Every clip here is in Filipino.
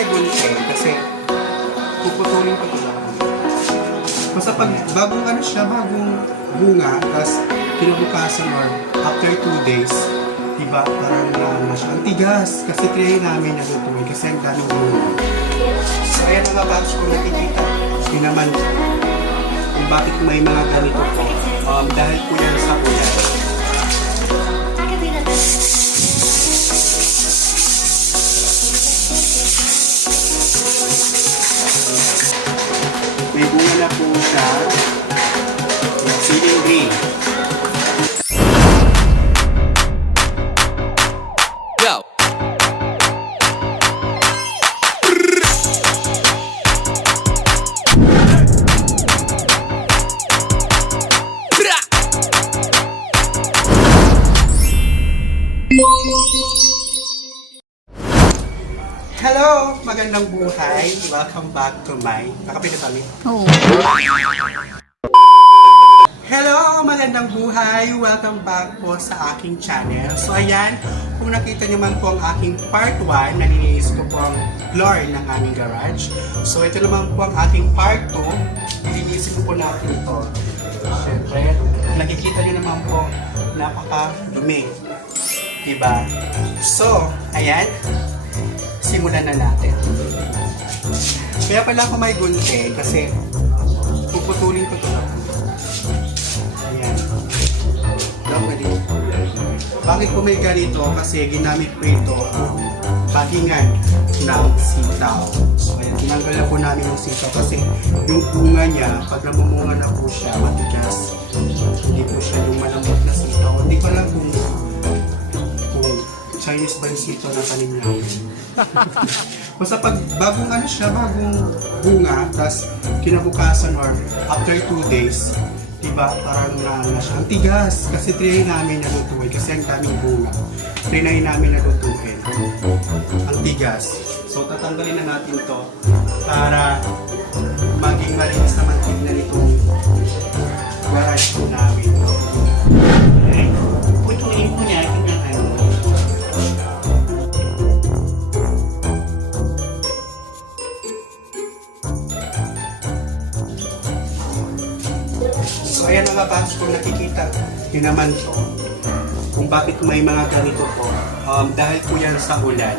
may gunting kasi puputulin ko ito lang. Basta pag bagong ano siya, bagong bunga, tapos kinabukasan or after 2 days, diba, parang na siya. Ang tigas kasi try namin natutuloy kasi ang daming bunga. So ayan mga bags kung nakikita, yun naman kung bakit may mga ganito po. Dahil po yan sa ulan. May bunga na po siya. Ceiling green. Yo. Hello! Magandang buhay! Welcome back to my... Nakapin na kami? Oo. Hello! Magandang buhay! Welcome back po sa aking channel. So ayan, kung nakita niyo man po ang aking part 1, naniniis ko po ang floor ng aming garage. So ito naman po ang aking part 2, nilinisin ko po natin ito. Siyempre, nakikita niyo naman po, napaka-dumi. Diba? So, ayan, simulan na natin. Kaya pala ako may gunting kasi puputulin ko ito. Ayan. Bakit ko may ganito? Kasi ginamit ko ito bagingan ng sitaw. So, ayan, tinanggal na po namin yung sitaw kasi yung bunga niya, pag namumunga na po siya, matigas. Hindi po siya yung malambot na sitaw. Hindi ko alam kung Chinese ba yung sitaw na tanim namin. Basta pag bagong ano siya, bagong bunga, tapos kinabukasan or after 2 days, diba, parang na siya. Ang tigas, kasi trinay namin natutuloy, kasi ang daming bunga. Trinay namin natutuloy. Ang tigas. So, tatanggalin na natin to para maging malinis naman tignan itong garage po namin. Okay. Putuin po niya yung ano. So ayan mga bags kung nakikita, yun naman to. Kung bakit may mga ganito po, dahil po yan sa ulan.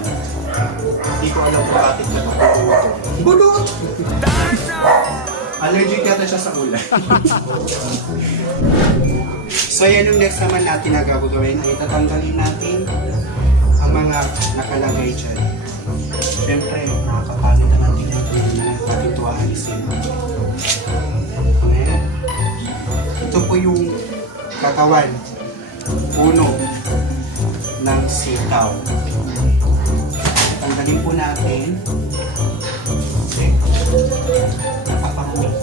Hindi ko alam kung bakit natututo. Bulot! Allergic yata siya sa ulan. So ayan yung next naman natin na gagawin ay tatanggalin natin ang mga nakalagay dyan. Siyempre, nakakapangit na natin yung natin ito aalisin. Ito po yung katawan, puno ng sitaw. Tanggalin po natin. Okay. Nakapangit.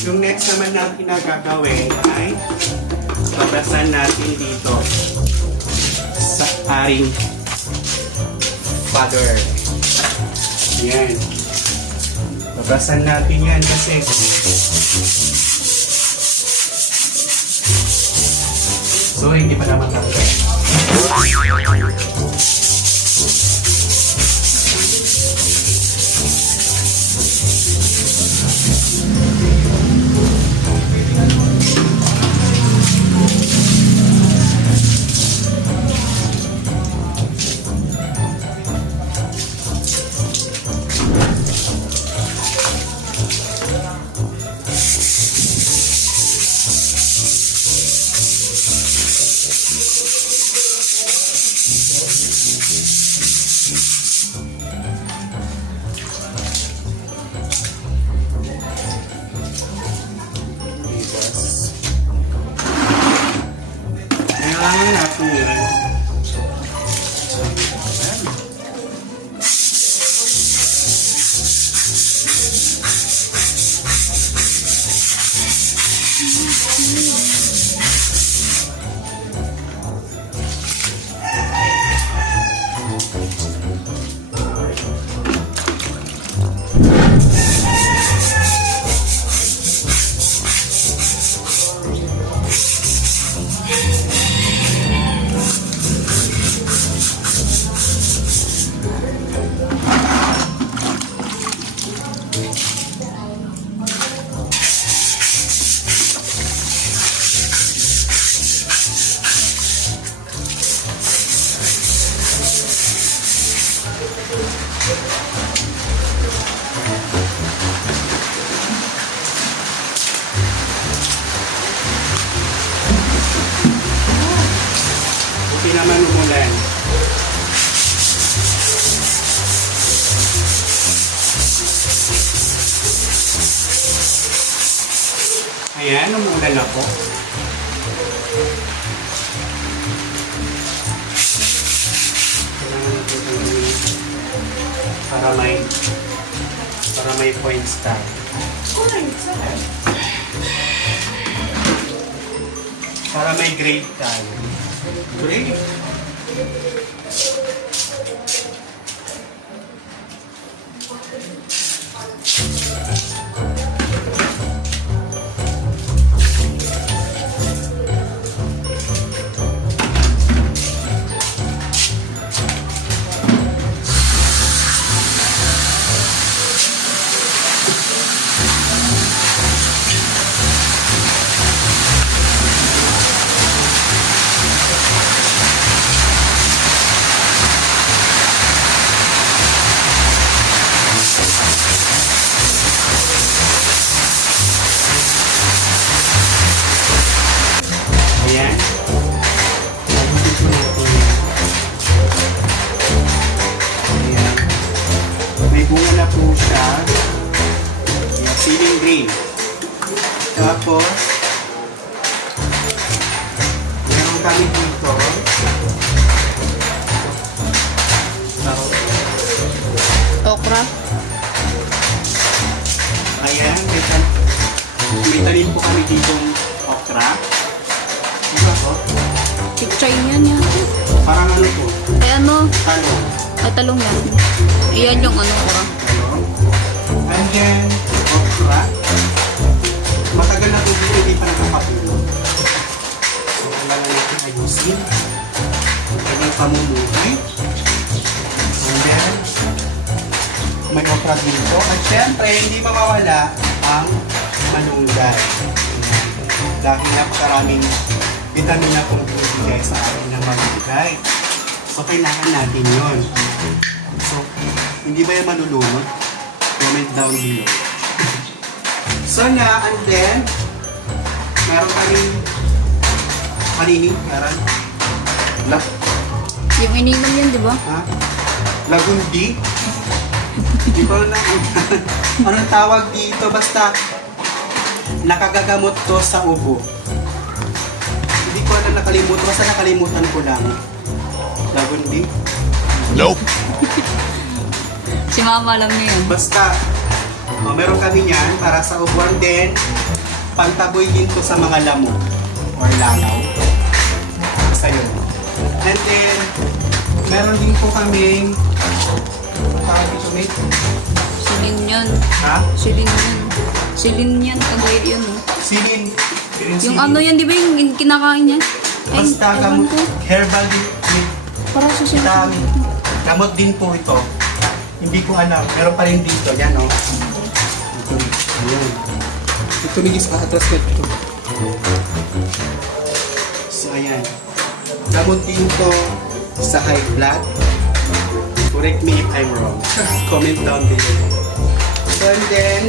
Yung next naman natin na gagawin ay babasan natin dito sa aring father. Yan. Babasan natin yan kasi so hindi pa naman tanggal. Kailangan natin yan. Hindi naman umulan. Ayan, umulan na po. Kailangan na po tanggalin para may points tayo. Para may grade tayo. Grade. Ayan. Nabutin po natin yan. Ayan. May bunga na po siya. Ayan, ceiling green. Tapos, meron kami dito. Okra. Ayan, may tanim po kami ditong okra. Diba po? Pichay niyan yata. Parang ano po? Eh ano? Talong. Ay, talong yan. Iyan yung ano, okra. Talong. And then, okra. Matagal na po dito, hindi pa nakakapulog. So, kailangan natin ayusin. Kailangan pamumuhay. And then, may okra dito. At syempre, hindi mawawala ang malunggay. Dahil napakaraming vitamin na pong bibigay sa atin ng malunggay. So, kailangan natin yun. So, hindi ba yung malulunod? Comment down below. So na, and then, meron kaming kanini, meron. Yung ininom yan, di ba? Ha? Lagundi. Hindi ko na anong tawag dito, basta nakagagamot to sa ubo. Hindi ko alam, nakalimutan, basta nakalimutan ko lang. Lagundi. Nope. Si mama alam niya yun. Basta, meron kami niyan para sa ubo, and then pantaboy din to sa mga lamok or langaw. Basta yun. And then, meron din po kaming tawag dito, mate. Silin yan. Ha? Silin yan. Silin yan. Kagaya yun. Oh. Silin. Green Yung silin. ano yan, di ba yung kinakain niya? Ay, Basta ewan gamot, ko. herbal din. Para sa siya. Gamot din po ito. Hindi ko alam. Meron pa rin dito. Yan, o. Ito. Ayan. Ito nigis ka. Atras na ito. So, ayan. Gamot din to sa high blood. Correct me if I'm wrong. Comment down below. So, and then,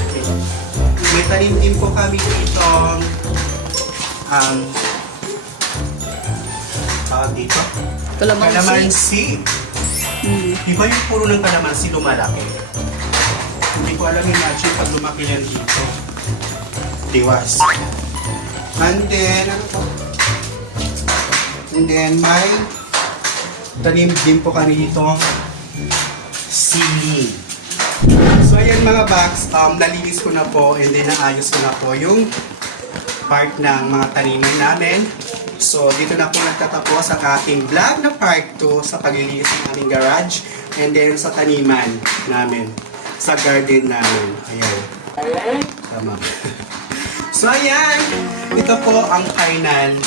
okay. May tanim din po kami dito. Tawag dito. Kalamansi. Kalamansi. Hmm. Di ba yung puro ng kalamansi lumalaki? Hindi ko alam yung magic pag lumaki yan dito. Tiwas. And then, ano to? And then, may tanim din po kami dito sili. So, ayan mga box, nalinis ko na po and then naayos ko na po yung part ng mga taniman namin. So, dito na po nagtatapos ang ating vlog na part 2 sa paglilinis ng aming garage and then sa taniman namin, sa garden namin. Ayan. Tama. So, ayan. Ito po ang final.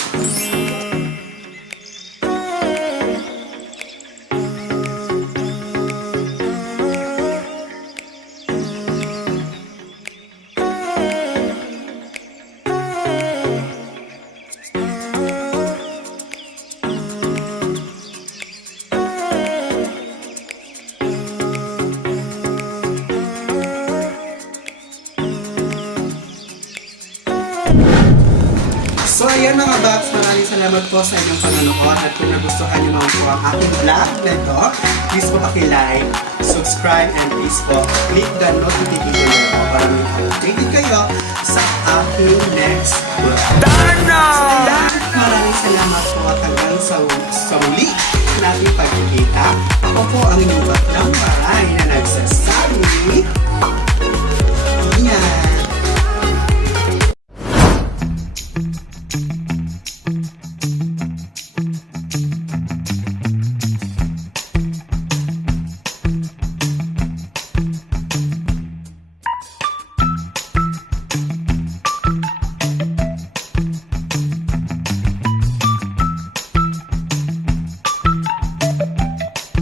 So ayan mga Babs, maraming salamat po sa inyong panonood at kung nagustuhan niyo naman po ang aking vlog na ito, please po paki-like, subscribe, and please po click the notification bell para may updated kayo sa aking next vlog.